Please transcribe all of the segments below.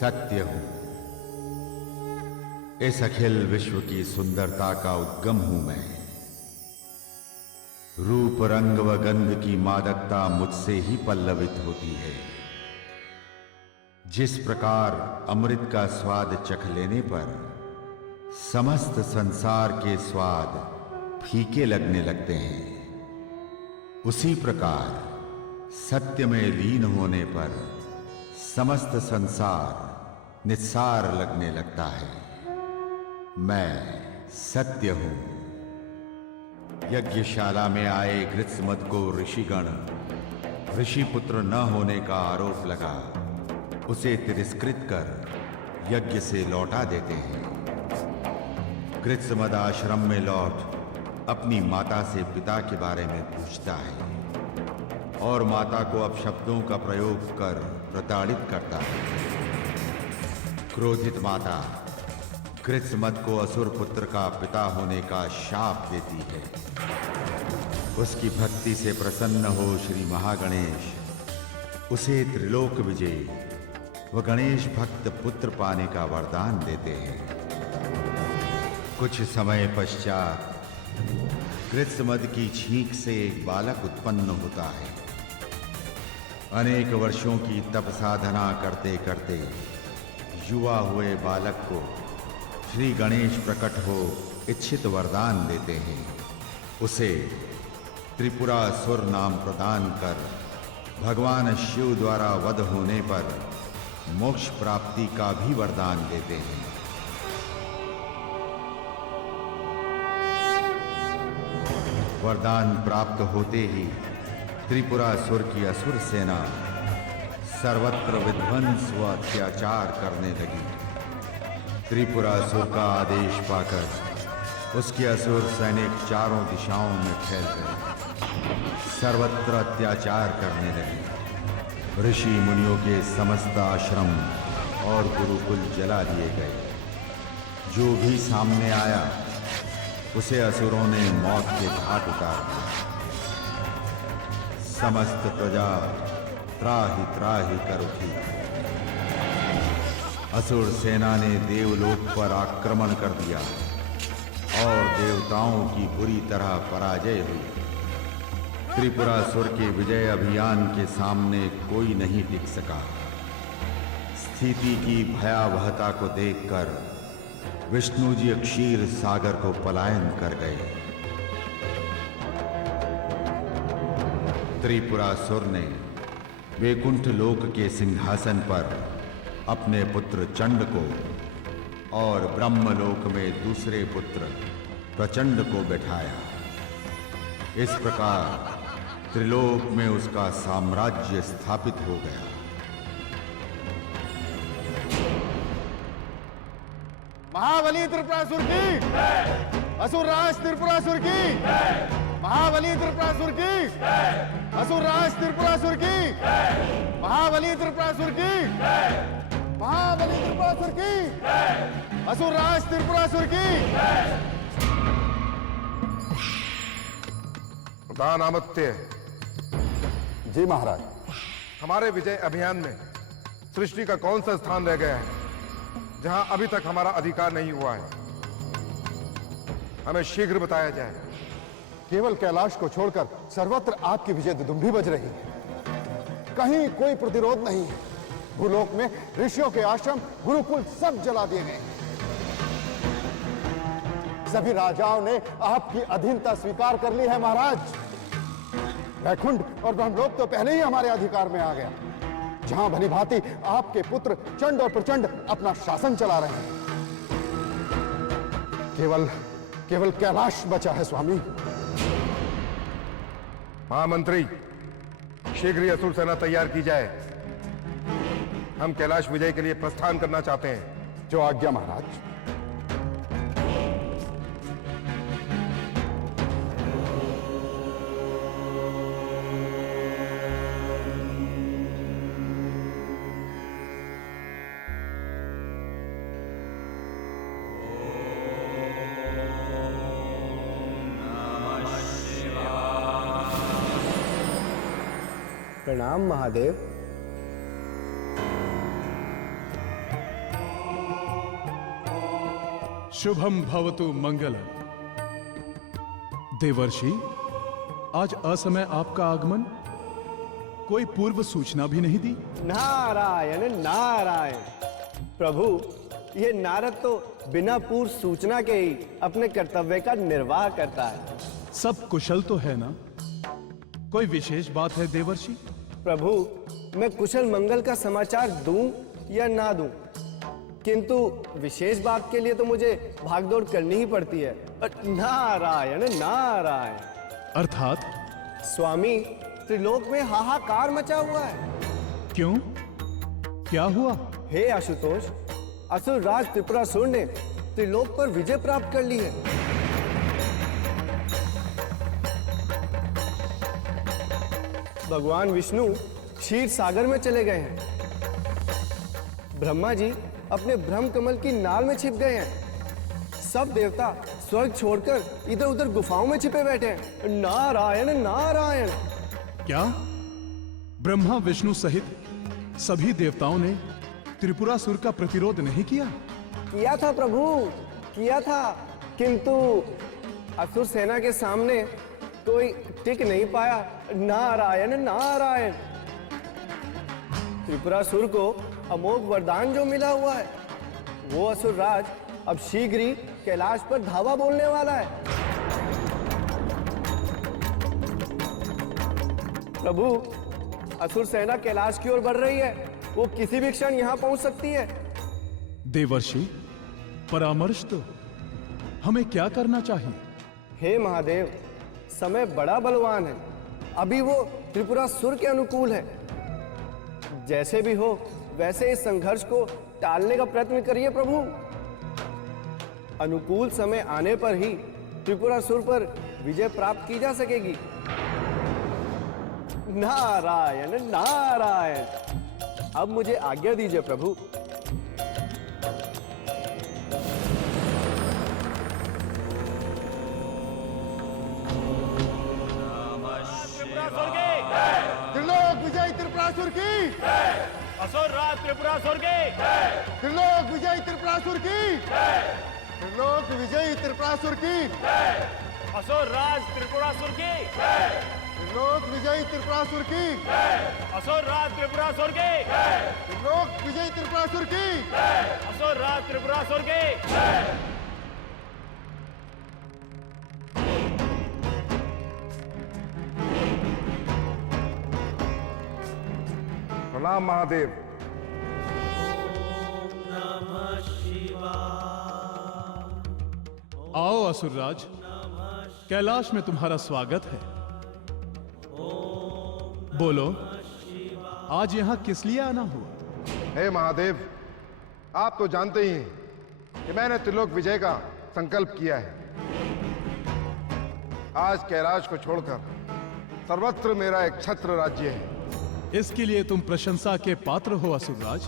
सत्य हूं। इस अखिल विश्व की सुंदरता का उद्गम हूं मैं। रूप रंग व गंध की मादकता मुझसे ही पल्लवित होती है। जिस प्रकार अमृत का स्वाद चख लेने पर समस्त संसार के स्वाद फीके लगने लगते हैं, उसी प्रकार सत्य में लीन होने पर समस्त संसार निस्सार लगने लगता है। मैं सत्य हूं। यज्ञशाला में आए गृत्समद को ऋषिगण ऋषि पुत्र न होने का आरोप लगा उसे तिरस्कृत कर यज्ञ से लौटा देते हैं। गृत्समद आश्रम में लौट अपनी माता से पिता के बारे में पूछता है और माता को अपशब्दों का प्रयोग कर प्रताड़ित करता है। क्रोधित माता गृत्समद को असुर पुत्र का पिता होने का शाप देती है। उसकी भक्ति से प्रसन्न हो श्री महागणेश उसे त्रिलोक विजय व गणेश भक्त पुत्र पाने का वरदान देते हैं। कुछ समय पश्चात गृत्समद की छींक से एक बालक उत्पन्न होता है। अनेक वर्षों की तप साधना करते करते युवा हुए बालक को श्री गणेश प्रकट हो इच्छित वरदान देते हैं। उसे त्रिपुरासुर नाम प्रदान कर भगवान शिव द्वारा वध होने पर मोक्ष प्राप्ति का भी वरदान देते हैं। वरदान प्राप्त होते ही त्रिपुरासुर की असुर सेना सर्वत्र विध्वंस व अत्याचार करने लगी। त्रिपुरासुर का आदेश पाकर उसके असुर सैनिक चारों दिशाओं में फैल गए, सर्वत्र अत्याचार करने लगे। ऋषि मुनियों के समस्त आश्रम और गुरुकुल जला दिए गए। जो भी सामने आया उसे असुरों ने मौत के घाट उतार दिया। समस्त प्रजा त्राहि त्राहि कर उठी। असुर सेना ने देवलोक पर आक्रमण कर दिया और देवताओं की बुरी तरह पराजय हुई। त्रिपुरासुर के विजय अभियान के सामने कोई नहीं टिक सका। स्थिति की भयावहता को देखकर विष्णु जी क्षीर सागर को पलायन कर गए। त्रिपुरासुर ने वैकुंठ लोक के सिंहासन पर अपने पुत्र चंड को और ब्रह्मलोक में दूसरे पुत्र प्रचंड को बैठाया। इस प्रकार त्रिलोक में उसका साम्राज्य स्थापित हो गया। महाबली त्रिपुरासुर की, असुर राज त्रिपुरासुर की, महाबली त्रिपुरासुर की, असुर राज त्रिपुरासुर की, महाबली त्रिपुरासुर की, महाबली त्रिपुरासुर की, असुर राज त्रिपुरासुर की। प्रधान अमात्य। जी महाराज। हमारे विजय अभियान में सृष्टि का कौन सा स्थान रह गया है जहां अभी तक हमारा अधिकार नहीं हुआ है? हमें शीघ्र बताया जाए। केवल कैलाश को छोड़कर सर्वत्र आपकी विजय दुदुम्भी बज रही है। कहीं कोई प्रतिरोध नहीं है। भूलोक में ऋषियों के आश्रम गुरुकुल सब जला दिए गए। सभी राजाओं ने आपकी अधीनता स्वीकार कर ली है महाराज। वैकुंठ और ब्रह्मलोक तो पहले ही हमारे अधिकार में आ गया, जहां भली भांति आपके पुत्र चंड और प्रचंड अपना शासन चला रहे हैं। केवल कैलाश बचा है स्वामी। महामंत्री, शीघ्र ही असुर सेना तैयार की जाए। हम कैलाश विजय के लिए प्रस्थान करना चाहते हैं। जो आज्ञा महाराज। प्रणाम महादेव। शुभम भवतु मंगलम। देवर्षि, आज असमय आपका आगमन, कोई पूर्व सूचना भी नहीं दी। नारायण नारायण। प्रभु, ये नारद तो बिना पूर्व सूचना के ही अपने कर्तव्य का निर्वाह करता है। सब कुशल तो है ना? कोई विशेष बात है देवर्षि? प्रभु, मैं कुशल मंगल का समाचार दूं या ना दूं, किंतु विशेष बात के लिए तो मुझे भागदौड़ करनी ही पड़ती है। नारायण नारायण। अर्थात? स्वामी, त्रिलोक में हाहाकार मचा हुआ है। क्यों? क्या हुआ? हे आशुतोष, असुर राज त्रिपुरासुर ने त्रिलोक पर विजय प्राप्त कर ली है। भगवान विष्णु क्षीर सागर में चले गए हैं। ब्रह्मा जी अपने ब्रह्म कमल की नाल में छिप गए हैं। सब देवता स्वर्ग छोड़कर इधर उधर गुफाओं में छिपे बैठे हैं। नारायण नारायण। क्या ब्रह्मा विष्णु सहित सभी देवताओं ने त्रिपुरासुर का प्रतिरोध नहीं किया? किया था प्रभु, किया था, किंतु असुर सेना के सामने कोई टिक नहीं पाया। नारायण नारायण। त्रिपुरासुर को अमोघ वरदान जो मिला हुआ है, वो असुर राज अब शीघ्र ही कैलाश पर धावा बोलने वाला है। प्रभु, असुर सेना कैलाश की ओर बढ़ रही है। वो किसी भी क्षण यहां पहुंच सकती है। देवर्षि, परामर्श दो, हमें क्या करना चाहिए? हे महादेव, समय बड़ा बलवान है। अभी वो त्रिपुरासुर के अनुकूल है। जैसे भी हो वैसे इस संघर्ष को टालने का प्रयत्न करिए प्रभु। अनुकूल समय आने पर ही त्रिपुरासुर पर विजय प्राप्त की जा सकेगी। नारायण नारायण। अब मुझे आज्ञा दीजिए प्रभु। त्रिलोक विजय त्रिपुरासुर की। असुर राज त्रिपुरासुर की। त्रिलोक विजय त्रिपुरासुर की। त्रिलोक विजय त्रिपुरासुर की। असुर राज त्रिपुरासुर की। त्रिलोक विजय त्रिपुरासुर की। असुर राज त्रिपुरासुर की। त्रिलोक विजय त्रिपुरासुर की। असुर राज त्रिपुरासुर की। प्रणाम महादेव। आओ असुरराज, कैलाश में तुम्हारा स्वागत है। बोलो, आज यहां किस लिए आना हुआ? हे महादेव, आप तो जानते ही हैं कि मैंने त्रिलोक विजय का संकल्प किया है। आज कैलाश को छोड़कर सर्वत्र मेरा एक छत्र राज्य है। इसके लिए तुम प्रशंसा के पात्र हो असुरराज।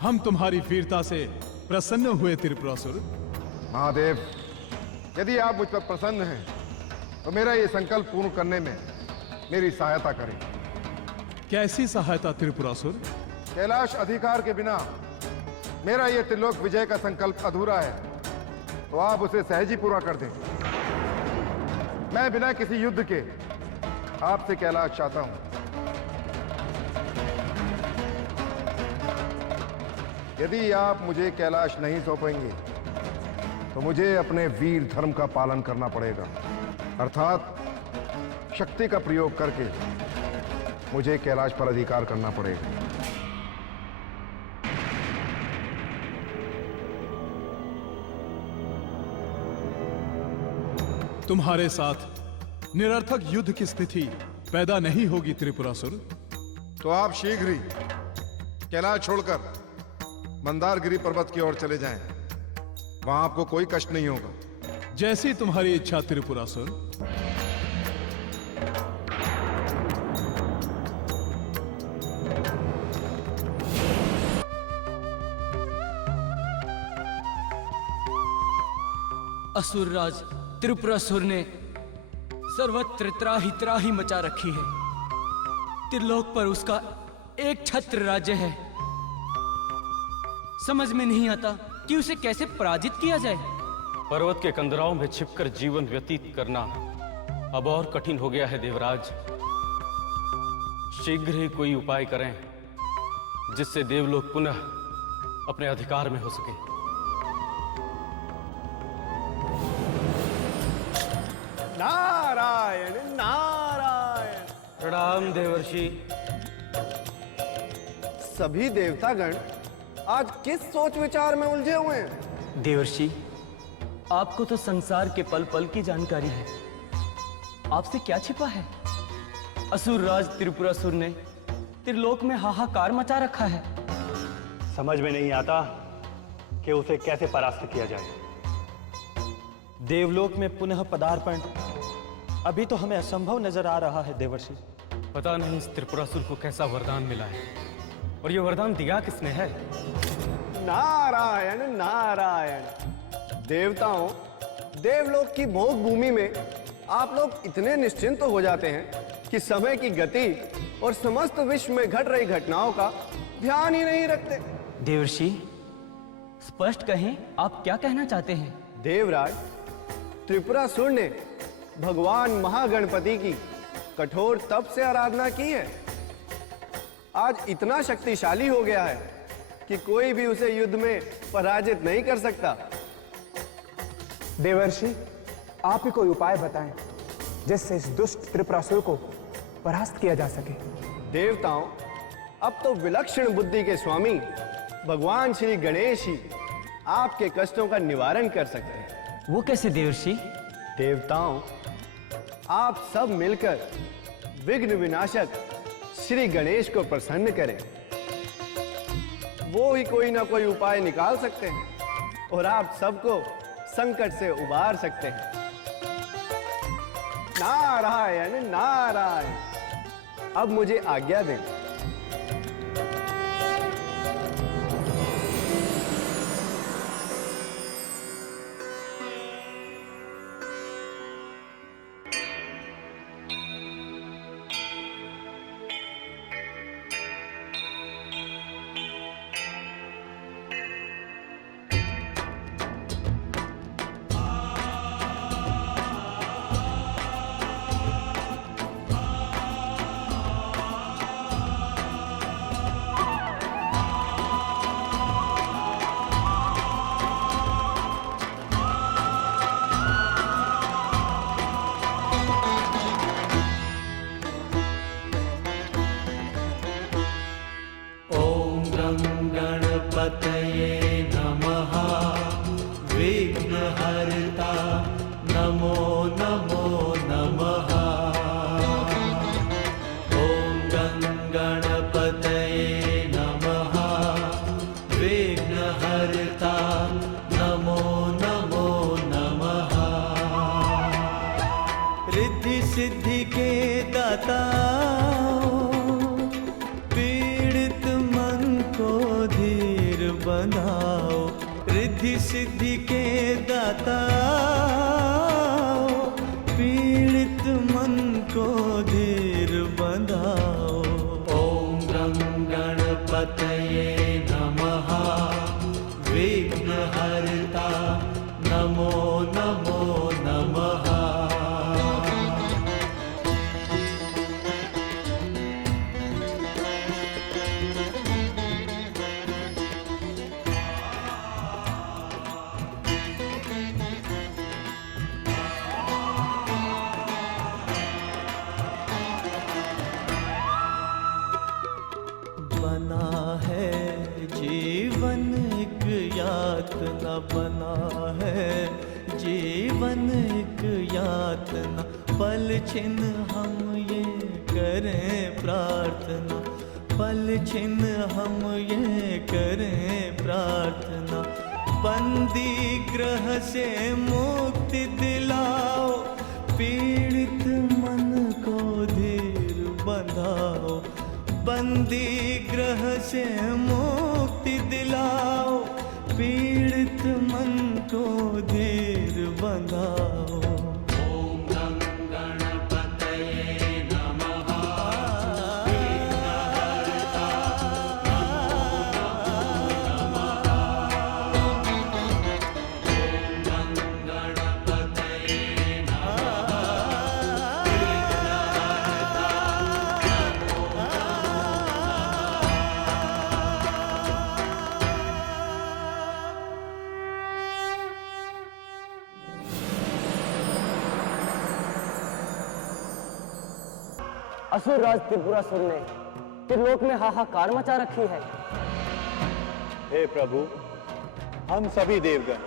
हम तुम्हारी वीरता से प्रसन्न हुए त्रिपुरासुर। महादेव, यदि आप मुझ पर प्रसन्न हैं तो मेरा ये संकल्प पूर्ण करने में मेरी सहायता करें। कैसी सहायता त्रिपुरासुर? कैलाश अधिकार के बिना मेरा ये त्रिलोक विजय का संकल्प अधूरा है, तो आप उसे सहज ही पूरा कर दें। मैं बिना किसी युद्ध के आपसे कैलाश चाहता हूं। यदि आप मुझे कैलाश नहीं सौंपेंगे तो मुझे अपने वीर धर्म का पालन करना पड़ेगा, अर्थात शक्ति का प्रयोग करके मुझे कैलाश पर अधिकार करना पड़ेगा। तुम्हारे साथ निरर्थक युद्ध की स्थिति पैदा नहीं होगी त्रिपुरासुर। तो आप शीघ्र ही कैलाश छोड़कर मंदारगिरी पर्वत की ओर चले जाएं। वहां आपको कोई कष्ट नहीं होगा। जैसी तुम्हारी इच्छा त्रिपुरासुर। असुरराज त्रिपुरासुर ने सर्वत्र त्राही मचा रखी है। त्रिलोक पर उसका एक छत्र राज्य है। समझ में नहीं आता कि उसे कैसे पराजित किया जाए। पर्वत के कंदराओं में छिपकर जीवन व्यतीत करना अब और कठिन हो गया है देवराज। शीघ्र ही कोई उपाय करें जिससे देवलोक पुनः अपने अधिकार में हो सके। नारायण नारायण। प्रणाम देवर्षि। सभी देवतागण आज किस सोच विचार में उलझे हुए हैं? देवर्षि, आपको तो संसार के पल पल की जानकारी है। आपसे क्या छिपा है? असुर राज त्रिपुरासुर ने त्रिलोक में हाहाकार मचा रखा है। समझ में नहीं आता कि उसे कैसे परास्त किया जाए। देवलोक में पुनः पदार्पण अभी तो हमें असंभव नजर आ रहा है देवर्षि। पता नहीं इस त्रिपुरासुर को कैसा वरदान मिला है, और यह वरदान दिया किसने है? नारायण नारायण। देवताओं, देवलोक की भोग भूमि में आप लोग इतने निश्चिंत हो जाते हैं कि समय की गति और समस्त विश्व में घट रही घटनाओं का ध्यान ही नहीं रखते। देवर्षि, स्पष्ट कहें, आप क्या कहना चाहते हैं? देवराज, त्रिपुरासुर ने भगवान महागणपति की कठोर तप से आराधना की है। आज इतना शक्तिशाली हो गया है कि कोई भी उसे युद्ध में पराजित नहीं कर सकता। देवर्षि, आप ही कोई उपाय बताएं जिससे इस दुष्ट त्रिपुरासुर को परास्त किया जा सके। देवताओं, अब तो विलक्षण बुद्धि के स्वामी भगवान श्री गणेश ही आपके कष्टों का निवारण कर सकते हैं। वो कैसे देवर्षि? देवताओं, आप सब मिलकर विघ्न विनाशक श्री गणेश को प्रसन्न करें। वो ही कोई ना कोई उपाय निकाल सकते हैं और आप सबको संकट से उबार सकते हैं। नारायण नारायण। अब मुझे आज्ञा दें। सिद्धि के दाता, पीड़ित मन को धीर बनाओ। रिद्धि सिद्धि के दाता, पीड़ित मन को धीर बनाओ। ओम गं गणपतये नमः, विघ्नहर्ता नमो नमो नमः। यातना बना है जीवन एक यातना, पल छिन हम ये करें प्रार्थना, पल छिन हम ये करें प्रार्थना। बंदी ग्रह से मुक्ति दिलाओ, पीड़ित मन को धीर बंधाओ। बंदी ग्रह से मुक्ति दिलाओ, पीड़ित मन को धीर बंधाओ। ओम गं गणपतये नमः, विघ्नहर्ता नमो नमः। असुर राज त्रिपुरासुर ने त्रिलोक में हाहाकार मचा रखी है। हे प्रभु, हम सभी देवगण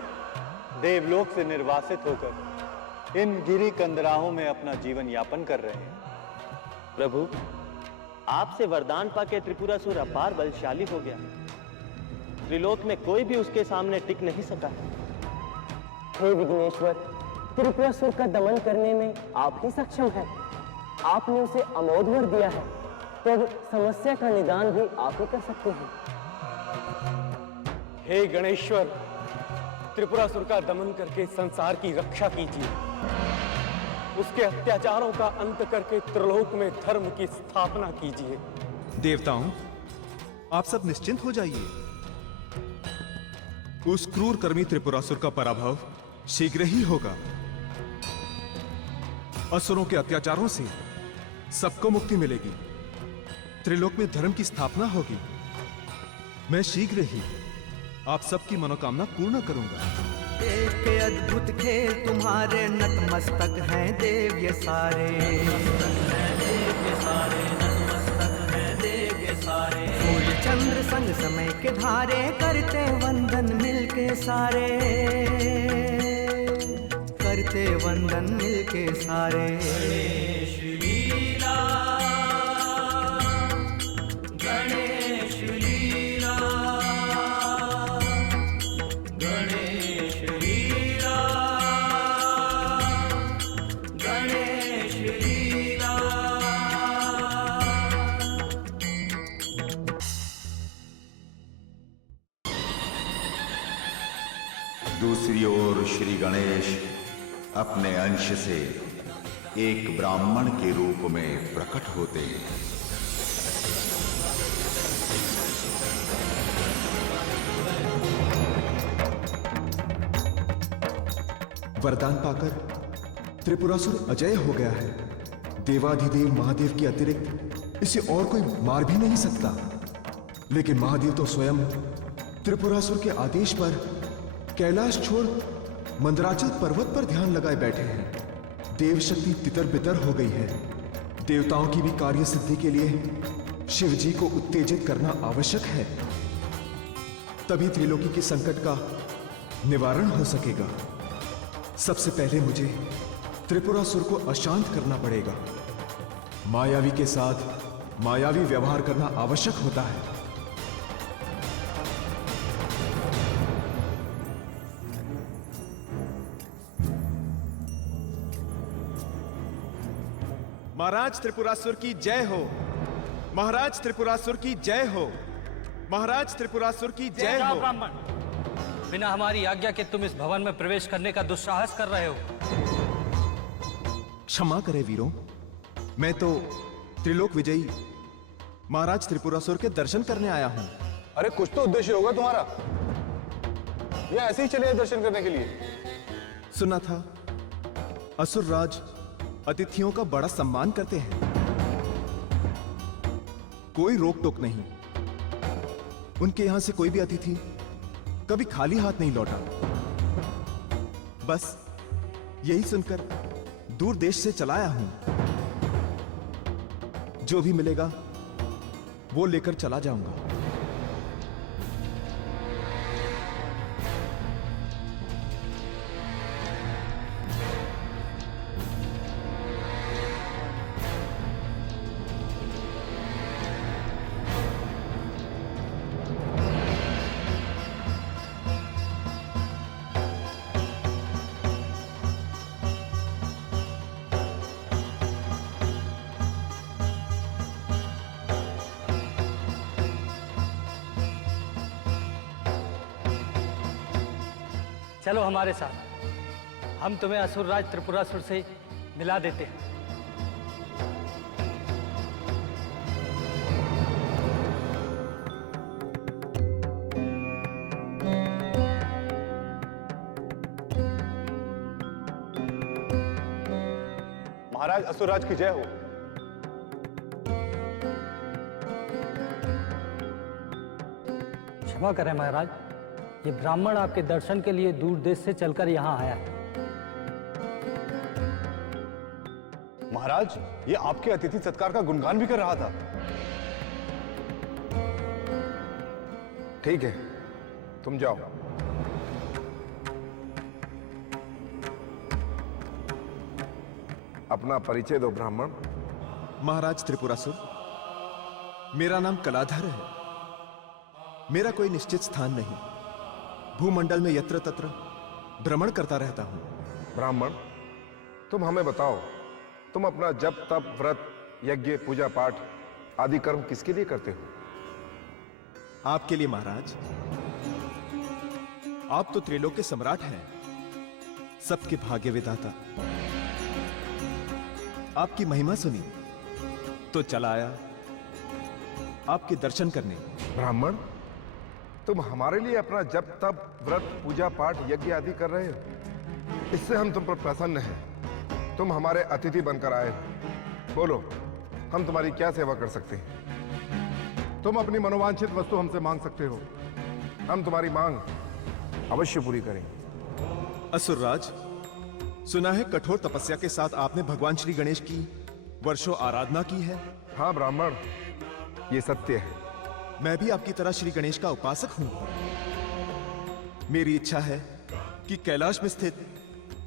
देवलोक से निर्वासित होकर इन गिरी कंदराहों में अपना जीवन यापन कर रहे हैं। प्रभु, आपसे वरदान पाके त्रिपुरासुर अपार बलशाली हो गया। त्रिलोक में कोई भी उसके सामने टिक नहीं सका। हे विघ्नेश्वर, त्रिपुरासुर का दमन करने में आप ही सक्षम हैं। आपने उसे अमोघ वर दिया है, तो अब समस्या का निदान भी आप ही कर सकते हैं। हे गणेश्वर, त्रिपुरासुर का दमन करके संसार की रक्षा कीजिए। उसके अत्याचारों का अंत करके त्रिलोक में धर्म की स्थापना कीजिए। देवताओं, आप सब निश्चिंत हो जाइए। उस क्रूर कर्मी त्रिपुरासुर का पराभव शीघ्र ही होगा। असुरों के अत्याचारों से सबको मुक्ति मिलेगी। त्रिलोक में धर्म की स्थापना होगी। मैं शीघ्र ही आप सबकी मनोकामना पूर्ण करूंगा। एक अद्भुत खेल तुम्हारे, नतमस्तक हैं देव ये सारे। सूर्य चंद्र संग समय के धारे, करते वंदन मिलके सारे, करते वंदन मिलके सारे। गणेश लीला, गणेश लीला, गणेश लीला, गणेश लीला। दूसरी ओर श्री गणेश अपने अंश से एक ब्राह्मण के रूप में प्रकट होते हैं। वरदान पाकर त्रिपुरासुर अजय हो गया है। देवाधिदेव महादेव के अतिरिक्त इसे और कोई मार भी नहीं सकता। लेकिन महादेव तो स्वयं त्रिपुरासुर के आदेश पर कैलाश छोड़ मंदराचल पर्वत पर ध्यान लगाए बैठे हैं। देव शक्ति तितर बितर हो गई है। देवताओं की भी कार्य सिद्धि के लिए शिव जी को उत्तेजित करना आवश्यक है, तभी त्रिलोकी के संकट का निवारण हो सकेगा। सबसे पहले मुझे त्रिपुरासुर को अशांत करना पड़ेगा। मायावी के साथ मायावी व्यवहार करना आवश्यक होता है। महाराज त्रिपुरासुर की जय हो। महाराज त्रिपुरासुर की जय हो। महाराज त्रिपुरासुर की जय हो। ब्राह्मण, बिना हमारी आज्ञा के तुम इस भवन में प्रवेश करने का दुस्साहस कर रहे हो। क्षमा करें वीरों, मैं तो त्रिलोक विजयी महाराज त्रिपुरासुर के दर्शन करने आया हूं। अरे कुछ तो उद्देश्य होगा तुम्हारा, या ऐसे ही चले दर्शन करने के लिए? सुना था असुर राज अतिथियों का बड़ा सम्मान करते हैं। कोई रोक टोक नहीं। उनके यहां से कोई भी अतिथि कभी खाली हाथ नहीं लौटा। बस यही सुनकर दूर देश से चला आया हूं। जो भी मिलेगा वो लेकर चला जाऊंगा। चलो हमारे साथ, हम तुम्हें असुरराज त्रिपुरासुर से मिला देते हैं। महाराज असुरराज की जय हो। क्षमा करें महाराज, ये ब्राह्मण आपके दर्शन के लिए दूर देश से चलकर यहाँ आया है। महाराज, ये आपके अतिथि सत्कार का गुणगान भी कर रहा था। ठीक है, तुम जाओ। अपना परिचय दो ब्राह्मण। महाराज त्रिपुरासुर, मेरा नाम कलाधर है। मेरा कोई निश्चित स्थान नहीं, भूमंडल में यत्र तत्र भ्रमण करता रहता हूं। ब्राह्मण, तुम हमें बताओ, तुम अपना जप तप व्रत यज्ञ पूजा पाठ आदि कर्म किसके लिए करते हो? आपके लिए महाराज। आप तो त्रिलोक के सम्राट हैं, सबके भाग्य विधाता। आपकी महिमा सुनी तो चला आया आपके दर्शन करने। ब्राह्मण, तुम हमारे लिए अपना जप तप व्रत पूजा पाठ यज्ञ आदि कर रहे हो, इससे हम तुम पर प्रसन्न हैं। तुम हमारे अतिथि बनकर आए हो। बोलो, हम तुम्हारी क्या सेवा कर सकते हैं? तुम अपनी मनोवांछित वस्तु हमसे मांग सकते हो, हम तुम्हारी मांग अवश्य पूरी करेंगे। असुरराज, सुना है कठोर तपस्या के साथ आपने भगवान श्री गणेश की वर्षों आराधना की है। हाँ ब्राह्मण, ये सत्य है। मैं भी आपकी तरह श्री गणेश का उपासक हूं। मेरी इच्छा है कि कैलाश में स्थित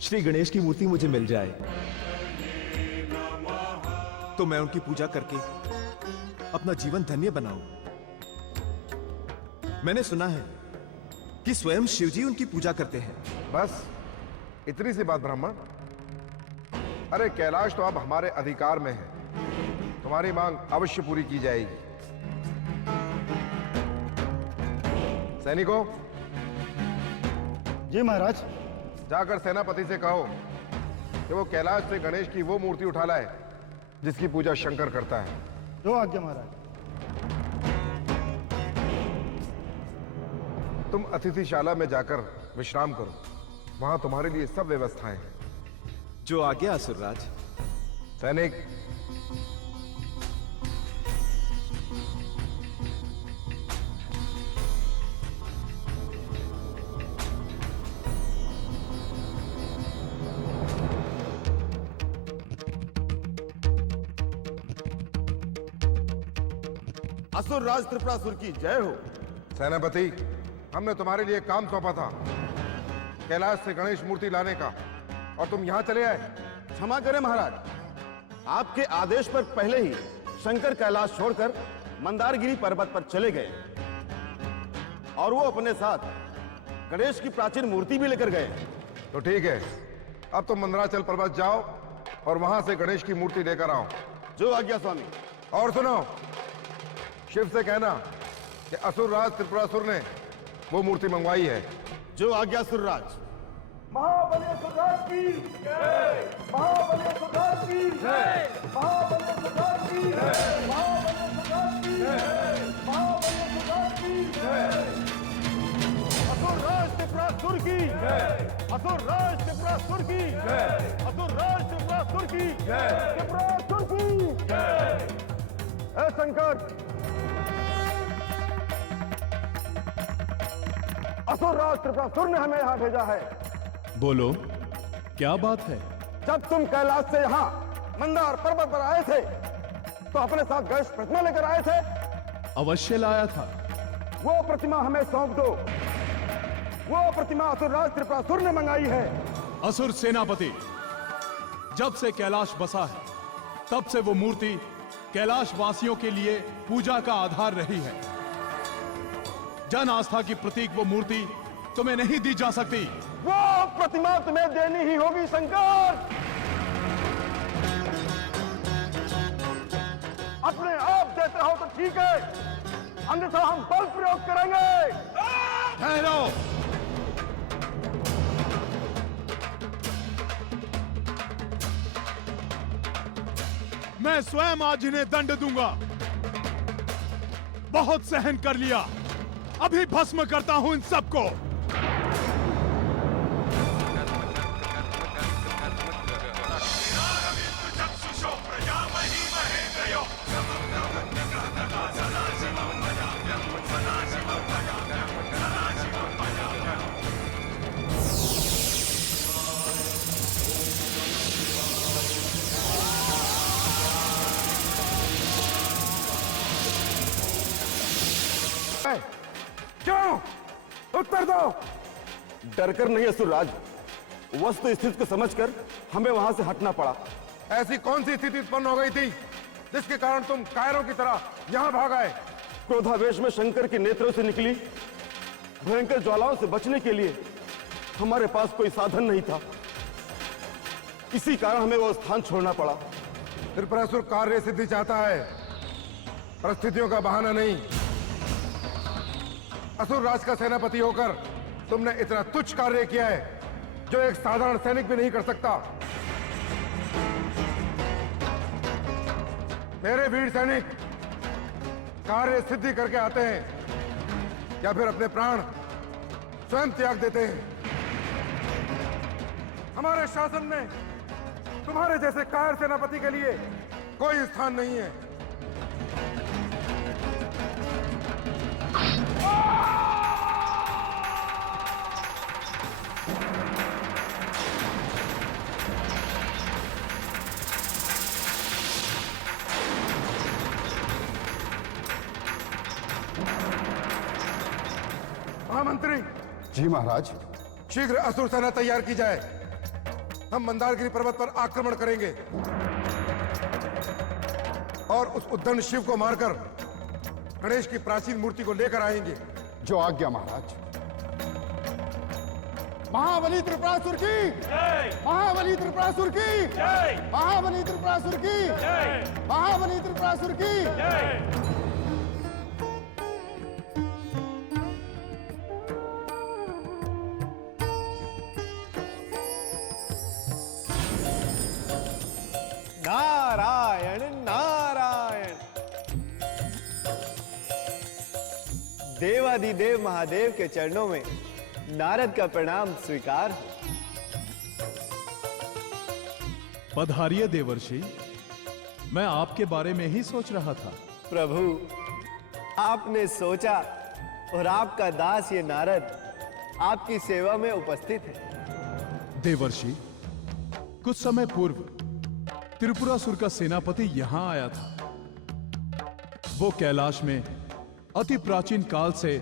श्री गणेश की मूर्ति मुझे मिल जाए, तो मैं उनकी पूजा करके अपना जीवन धन्य बनाऊं। मैंने सुना है कि स्वयं शिवजी उनकी पूजा करते हैं। बस इतनी सी बात ब्राह्मण? अरे कैलाश तो अब हमारे अधिकार में है, तुम्हारी मांग अवश्य पूरी की जाएगी। सैनिकों, जी महाराज। जाकर सेनापति से कहो कि वो कैलाश से गणेश की वो मूर्ति उठा लाए जिसकी पूजा शंकर करता है। जो आज्ञा महाराज। तुम अतिथिशाला में जाकर विश्राम करो, वहां तुम्हारे लिए सब व्यवस्थाएं हैं। जो आज्ञा असुरराज। सैनिक, असुरराज त्रिपुरासुर की जय हो। सेनापति, हमने तुम्हारे लिए काम सौंपा था कैलाश से गणेश मूर्ति लाने का, और तुम यहां चले आए। क्षमा करें महाराज, आपके आदेश पर पहले ही शंकर कैलाश छोड़कर मंदारगिरी पर्वत पर चले गए, और वो अपने साथ गणेश की प्राचीन मूर्ति भी लेकर गए। तो ठीक है, अब तुम मंदराचल पर्वत जाओ और वहां से गणेश की मूर्ति लेकर आओ। जो आज्ञा स्वामी। और सुनो, शिव से कहना कि असुरराज त्रिपुरासुर ने वो मूर्ति मंगवाई है। जो आज्ञा असुरराज। महाबली असुरराज की जय, महाबली असुरराज की जय, महाबली असुरराज की जय, महाबली असुरराज की जय, महाबली असुरराज की जय। असुरराज त्रिपुरासुर की जय, असुरराज त्रिपुरासुर की जय, असुरराज त्रिपुरासुर की जय, त्रिपुरासुर की जय। ए शंकर, असुरराज त्रिपुरासुर ने हमें यहाँ भेजा है। बोलो, क्या बात है? जब तुम कैलाश से यहाँ मंदार पर्वत पर आए थे तो अपने साथ गणेश प्रतिमा लेकर आए थे। अवश्य लाया था। वो प्रतिमा हमें सौंप दो। वो प्रतिमा असुरराज त्रिपुरासुर ने मंगाई है। असुर सेनापति, जब से कैलाश बसा है तब से वो मूर्ति कैलाश वासियों के लिए पूजा का आधार रही है। जन आस्था की प्रतीक वो मूर्ति तुम्हें नहीं दी जा सकती। वो प्रतिमा तुम्हें देनी ही होगी शंकर। अपने आप देते हो तो ठीक है, अन्यथा हम बल प्रयोग करेंगे। ठहरो। मैं स्वयं आज इन्हें दंड दूंगा। बहुत सहन कर लिया, अभी भस्म करता हूं इन सबको। क्यों? उत्तर दो। डरकर नहीं असुरराज, वस्तु स्थिति को समझकर हमें वहां से हटना पड़ा। ऐसी कौन सी स्थिति उत्पन्न हो गई थी जिसके कारण तुम कायरों की तरह यहां भाग आए? क्रोधावेश में शंकर के नेत्रों से निकली भयंकर ज्वालाओं से बचने के लिए हमारे पास कोई साधन नहीं था। इसी कारण हमें वो स्थान छोड़ना पड़ा। त्रिपुरासुर कार्य सिद्धि चाहता है, परिस्थितियों का बहाना नहीं। असुर राज का सेनापति होकर तुमने इतना तुच्छ कार्य किया है जो एक साधारण सैनिक भी नहीं कर सकता। मेरे वीर सैनिक कार्य सिद्धि करके आते हैं या फिर अपने प्राण स्वयं त्याग देते हैं। हमारे शासन में तुम्हारे जैसे कायर सेनापति के लिए कोई स्थान नहीं है। महामंत्री। जी महाराज। शीघ्र असुर सेना तैयार की जाए। हम मंदारगिरी पर्वत पर आक्रमण करेंगे और उस उद्दंड शिव को मारकर गणेश की प्राचीन मूर्ति को लेकर आएंगे। जो आज्ञा महाराज। महाबली त्रिपुरासुर की जय। महाबली त्रिपुरासुर की जय। महाबली त्रिपुरासुर की जय। महाबली त्रिपुरासुर की जय। नारायण नारायण। देवाधिदेव महादेव के चरणों में नारद का प्रणाम स्वीकार। पधारिए देवर्षि, मैं आपके बारे में ही सोच रहा था। प्रभु, आपने सोचा और आपका दास ये नारद आपकी सेवा में उपस्थित है। देवर्षि, कुछ समय पूर्व त्रिपुरासुर का सेनापति यहां आया था। वो कैलाश में अति प्राचीन काल से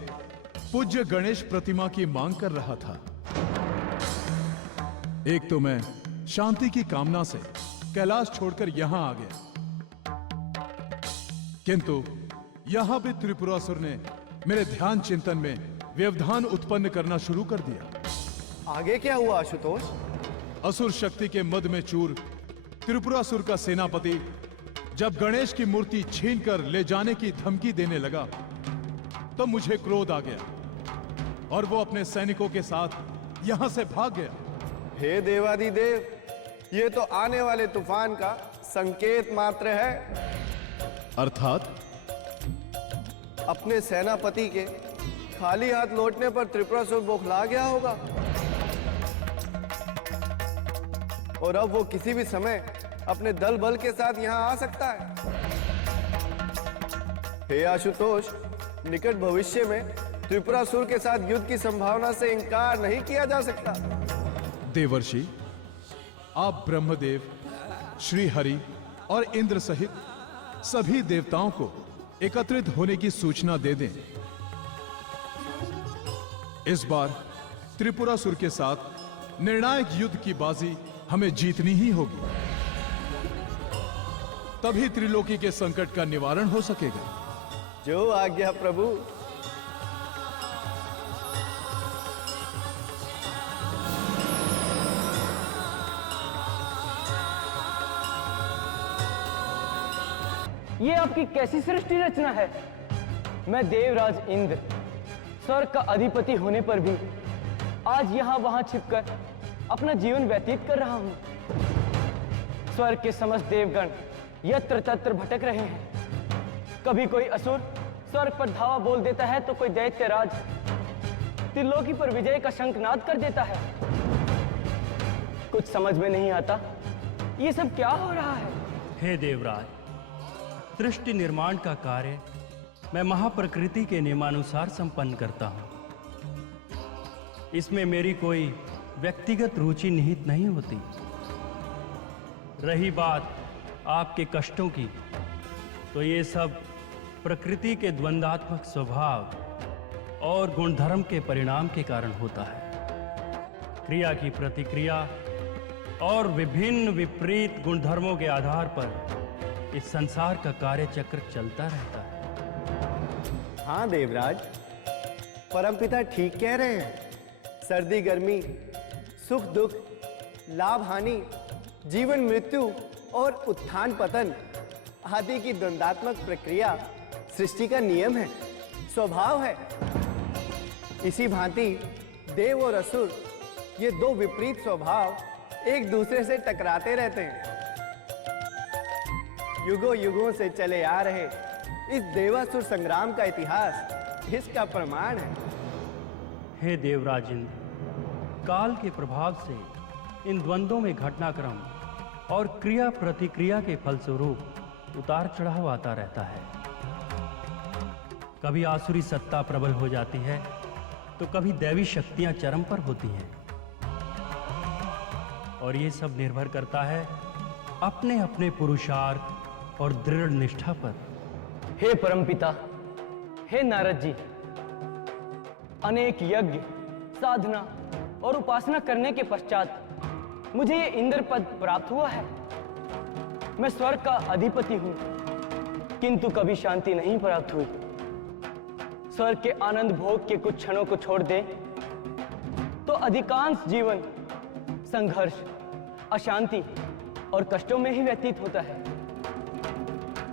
पूज्य गणेश प्रतिमा की मांग कर रहा था। एक तो मैं शांति की कामना से कैलाश छोड़कर यहां आ गया, किंतु यहां भी त्रिपुरासुर ने मेरे ध्यान चिंतन में व्यवधान उत्पन्न करना शुरू कर दिया। आगे क्या हुआ आशुतोष? असुर शक्ति के मद में चूर त्रिपुरासुर का सेनापति जब गणेश की मूर्ति छीनकर ले जाने की धमकी देने लगा तो मुझे क्रोध आ गया और वो अपने सैनिकों के साथ यहां से भाग गया। हे देवाधिदेव, ये तो आने वाले तूफान का संकेत मात्र है। अर्थात? अपने सेनापति के खाली हाथ लौटने पर त्रिपुरासुर बौखला गया होगा और अब वो किसी भी समय अपने दल बल के साथ यहां आ सकता है। हे आशुतोष, निकट भविष्य में त्रिपुरासुर के साथ युद्ध की संभावना से इनकार नहीं किया जा सकता। देवर्षि, आप ब्रह्मदेव, श्री हरि और इंद्र सहित सभी देवताओं को एकत्रित होने की सूचना दे दें। इस बार त्रिपुरासुर के साथ निर्णायक युद्ध की बाजी हमें जीतनी ही होगी, तभी त्रिलोकी के संकट का निवारण हो सकेगा। जो आज्ञा प्रभु। ये आपकी कैसी सृष्टि रचना है? मैं देवराज इंद्र, स्वर्ग का अधिपति होने पर भी आज यहां वहां छिपकर अपना जीवन व्यतीत कर रहा हूं। स्वर्ग के समस्त देवगण यत्र तत्र भटक रहे हैं। कभी कोई असुर स्वर्ग पर धावा बोल देता है तो कोई दैत्यराज त्रिलोकी पर विजय का शंखनाद कर देता है। कुछ समझ में नहीं आता, ये सब क्या हो रहा है? हे देवराज, सृष्टि निर्माण का कार्य मैं महाप्रकृति के नियमानुसार संपन्न करता हूं। इसमें मेरी कोई व्यक्तिगत रुचि निहित नहीं होती। रही बात आपके कष्टों की, तो ये सब प्रकृति के द्वंद्वात्मक स्वभाव और गुणधर्म के परिणाम के कारण होता है। क्रिया की प्रतिक्रिया और विभिन्न विपरीत गुणधर्मों के आधार पर इस संसार का कार्य चक्र चलता रहता है। हाँ देवराज, परमपिता ठीक कह रहे हैं। सर्दी गर्मी, सुख दुख, लाभ हानि, जीवन मृत्यु और उत्थान पतन आदि की द्वंद्वात्मक प्रक्रिया सृष्टि का नियम है, स्वभाव है। इसी भांति देव और असुर, ये दो विपरीत स्वभाव एक दूसरे से टकराते रहते हैं। युगों युगों से चले आ रहे इस देवासुर संग्राम का इतिहास इसका प्रमाण है। हे देवराज इंद्र, काल के प्रभाव से इन द्वंद्वों में घटनाक्रम और क्रिया प्रतिक्रिया के फलस्वरूप उतार चढ़ाव आता रहता है। कभी आसुरी सत्ता प्रबल हो जाती है तो कभी दैवी शक्तियां चरम पर होती हैं, और ये सब निर्भर करता है अपने अपने पुरुषार्थ और दृढ़ निष्ठा पर। हे परमपिता, हे नारद जी, अनेक यज्ञ, साधना और उपासना करने के पश्चात मुझे ये इंद्र पद प्राप्त हुआ है। मैं स्वर्ग का अधिपति हूं, किंतु कभी शांति नहीं प्राप्त हुई। स्वर्ग के आनंद भोग के कुछ क्षणों को छोड़ दें तो अधिकांश जीवन संघर्ष, अशांति और कष्टों में ही व्यतीत होता है,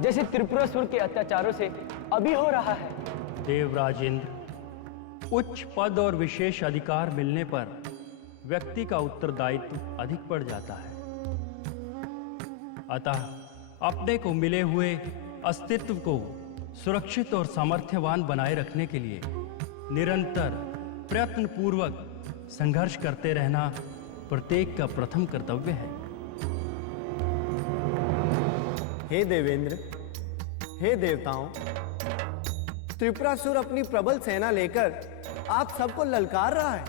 जैसे त्रिपुरासुर के अत्याचारों से अभी हो रहा है। देवराज इंद्र, उच्च पद और विशेष अधिकार मिलने पर व्यक्ति का उत्तरदायित्व अधिक बढ़ जाता है। अतः अपने को मिले हुए अस्तित्व को सुरक्षित और सामर्थ्यवान बनाए रखने के लिए निरंतर प्रयत्न पूर्वक संघर्ष करते रहना प्रत्येक का प्रथम कर्तव्य है। हे देवेंद्र, हे देवताओं, त्रिपुरासुर अपनी प्रबल सेना लेकर आप सबको ललकार रहा है,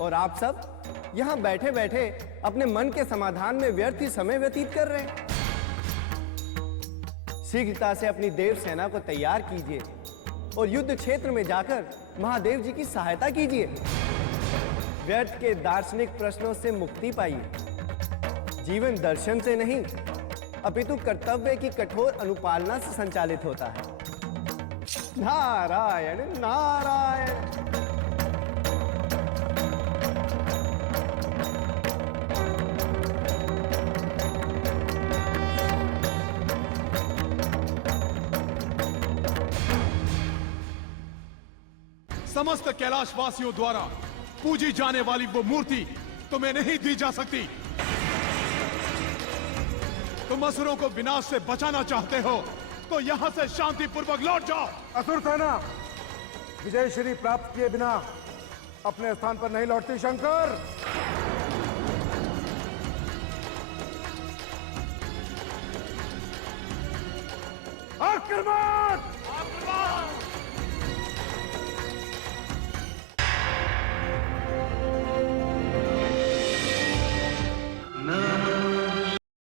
और आप सब यहां बैठे बैठे अपने मन के समाधान में व्यर्थ ही समय व्यतीत कर रहे हैं। शीघ्रता से अपनी देव सेना को तैयार कीजिए और युद्ध क्षेत्र में जाकर महादेव जी की सहायता कीजिए। व्यर्थ के दार्शनिक प्रश्नों से मुक्ति पाइए। जीवन दर्शन से नहीं, अपितु कर्तव्य की कठोर अनुपालना से संचालित होता है। नारायण नारायण। समस्त कैलाशवासियों द्वारा पूजी जाने वाली वो मूर्ति तुम्हें नहीं दी जा सकती। तुम असुरों को विनाश से बचाना चाहते हो तो यहां से शांतिपूर्वक लौट जाओ। असुर सेना विजय श्री प्राप्त किए बिना अपने स्थान पर नहीं लौटती। शंकर, आक्रमण!